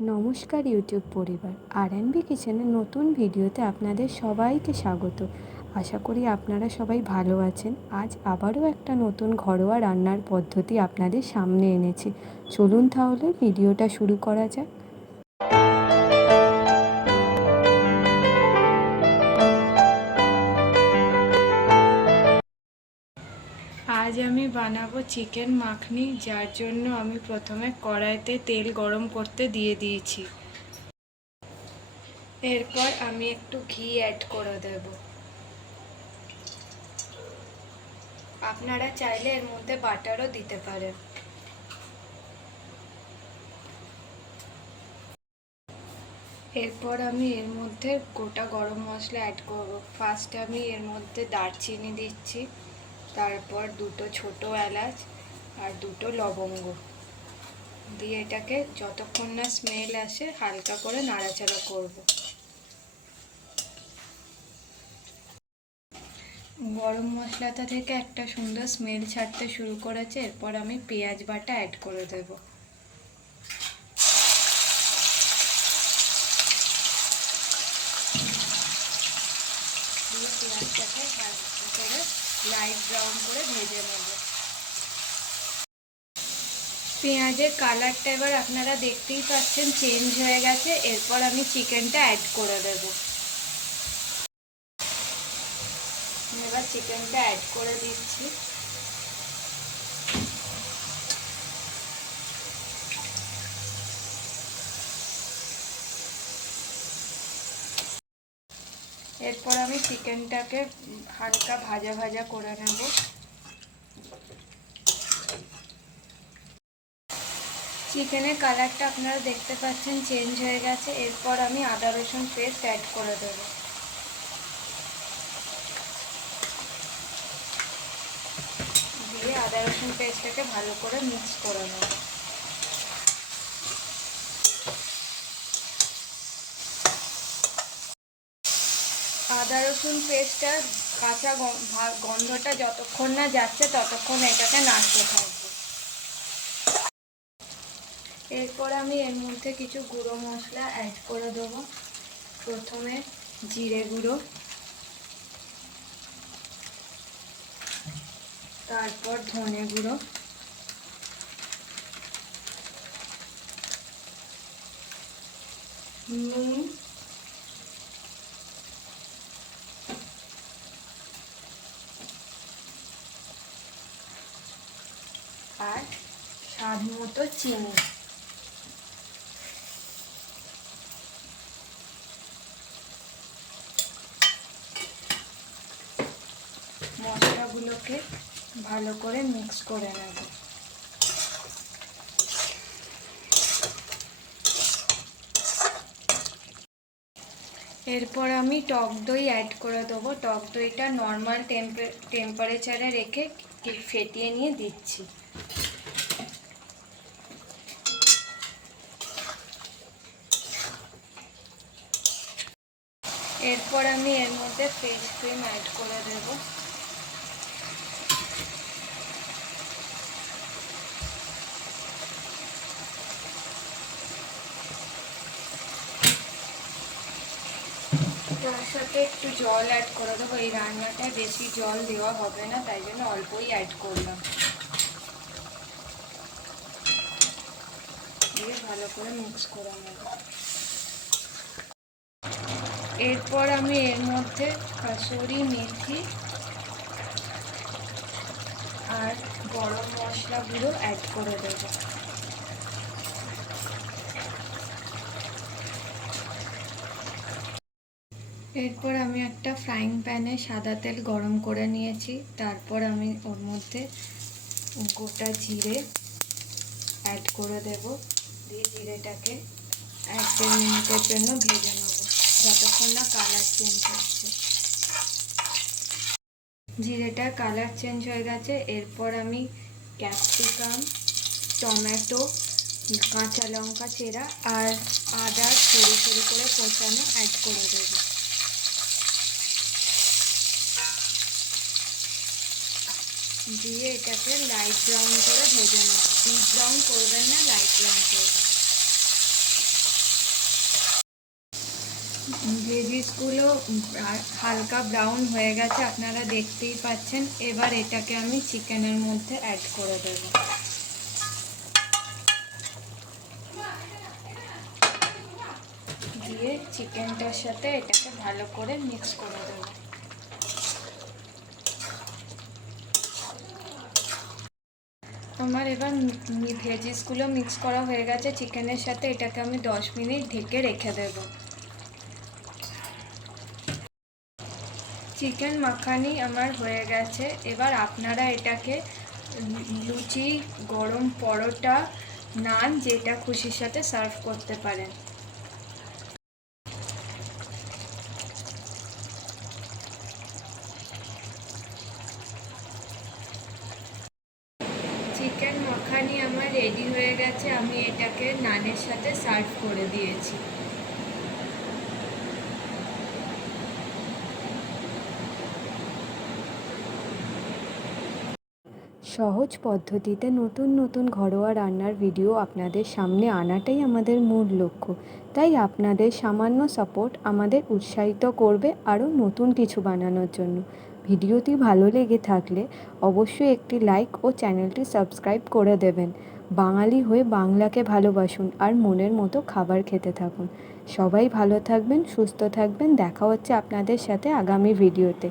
নমস্কার ইউটিউব পরিবার, আর&বি কিচেনের নতুন ভিডিওতে আপনাদের সবাইকে স্বাগত। আশা করি আপনারা সবাই ভালো আছেন। আজ আবারও একটা নতুন ঘরোয়া রান্নার পদ্ধতি আপনাদের সামনে এনেছি। চলুন তাহলে ভিডিওটা শুরু করা যাক। আজ আমি বানাবো চিকেন মাখনি, যার জন্য আমি প্রথমে কড়াইতে তেল গরম করতে দিয়ে দিয়েছি। এরপর আমি একটু ঘি অ্যাড করে দেব। আপনারা চাইলে এর মধ্যে বাটারও দিতে পারেন। এরপর আমি এর মধ্যে গোটা গরম মশলা অ্যাড করব। ফার্স্টে আমি এর মধ্যে দারচিনি দিচ্ছি, তারপর দুটো ছোট এলাচ আর দুটো লবঙ্গ দিয়ে এটাকে যতক্ষণ না স্মেল আসে হালকা করে নাড়াচাড়া করব। গরম মশলাটা থেকে একটা সুন্দর স্মেল ছাড়তে শুরু করেছে। এরপর আমি পেঁয়াজ বাটা অ্যাড করে দেব। দিয়ে পেঁয়াজটাকে হালকা করে লাইট ব্রাউন করে ভেজে নেব। পেঁয়াজের কালারটা এবার আপনারা দেখতেই পাচ্ছেন চেঞ্জ হয়ে গেছে। এরপর আমি চিকেনটা অ্যাড করে দেব। এবার চিকেনটা অ্যাড করে দিচ্ছি। এরপর আমি চিকেনটাকে হালকা ভাজা ভাজা করে নেব। চিকেনের কালারটা আপনারা দেখতে পাচ্ছেন চেঞ্জ হয়ে গেছে। এরপর আমি আদা রসুন পেস্ট অ্যাড করে দেব। দিয়ে আদা রসুন পেস্টটাকে ভালো করে মিক্স করে নেব। আদা রসুন পেস্টটার কাঁচা গন্ধটা যতক্ষণ না যাচ্ছে ততক্ষণ এটাকে নাড়তে থাকবো। এরপর আমি এর মধ্যে কিছু গুঁড়ো মশলা অ্যাড করে দেবো। প্রথমে জিরে গুঁড়ো, তারপর ধনে গুঁড়ো, নুন, আর স্বাদ মতো চিনি। মশলাগুলোকে ভালো করে মিক্স করে নেব। এরপর আমি টক দই অ্যাড করে দেবো। টক দইটা নর্মাল টেম্পারেচারে রেখে ফেটিয়ে নিয়ে দিচ্ছি। এরপর আমি এর মধ্যে ফ্রেশ ক্রিম অ্যাড করে দেব। তার সাথে একটু জল অ্যাড করে দেবো। এই রান্নাটায় বেশি জল দেওয়া হবে না, তাই জন্য অল্পই অ্যাড করলাম। দিয়ে ভালো করে মিক্স করে নেব। এরপর আমি এর মধ্যে কাসুরি মেথি আর গরম মশলা গুঁড়ো অ্যাড করে দেব। এরপর আমি একটা ফ্রাইং প্যানে সাদা তেল গরম করে নিয়েছি। তারপর আমি ওর মধ্যে গোটা জিরে অ্যাড করে দেব। দিয়ে জিরেটাকে 1-1.5 মিনিটের জন্য ভেজে নেব, যতক্ষণ না কালার চেঞ্জ হচ্ছে। জিরেটার কালার চেঞ্জ হয়ে গেছে। এরপর আমি ক্যাপসিকাম, টমেটো, কাঁচা লঙ্কা চেরা আর আদা সরু সরু করে কোচানো অ্যাড করে দেব। দিয়ে এটাকে লাইট ব্রাউন করে ভেজে নেব। ডিপ ব্রাউন করবেন না, লাইট ব্রাউন করবেন। ভেজিসগুলো হালকা ব্রাউন হয়ে গেছে, আপনারা দেখতেই পাচ্ছেন। এবার এটাকে আমি চিকেনের মধ্যে অ্যাড করে দেবো। দিয়ে চিকেনটার সাথে এটাকে ভালো করে মিক্স করে দেবো। আমার এবার ভেজিসগুলো মিক্স করা হয়ে গেছে চিকেনের সাথে, এটাকে আমি 10 মিনিট ঢেকে রেখে দেবো। চিকেন মাখানি আমার হয়ে গেছে। এবার আপনারা এটাকে লুচি, গরম পরোটা, নান, যেটা খুশির সাথে সার্ভ করতে পারেন। চিকেন মাখানি আমার রেডি হয়ে গেছে, আমি এটাকে নানের সাথে সার্ভ করে দিয়েছি। সহজ পদ্ধতিতে নতুন নতুন ঘরোয়া রান্নার ভিডিও আপনাদের সামনে আনাটাই আমাদের মূল লক্ষ্য। তাই আপনাদের সামান্য সাপোর্ট আমাদের উৎসাহিত করবে আরও নতুন কিছু বানানোর জন্য। ভিডিওটি ভালো লেগে থাকলে অবশ্যই একটি লাইক ও চ্যানেলটি সাবস্ক্রাইব করে দেবেন। বাঙালি হয়ে বাংলাকে ভালোবাসুন আর মনের মতো খাবার খেতে থাকুন। সবাই ভালো থাকবেন, সুস্থ থাকবেন। দেখা হচ্ছে আপনাদের সাথে আগামী ভিডিওতে।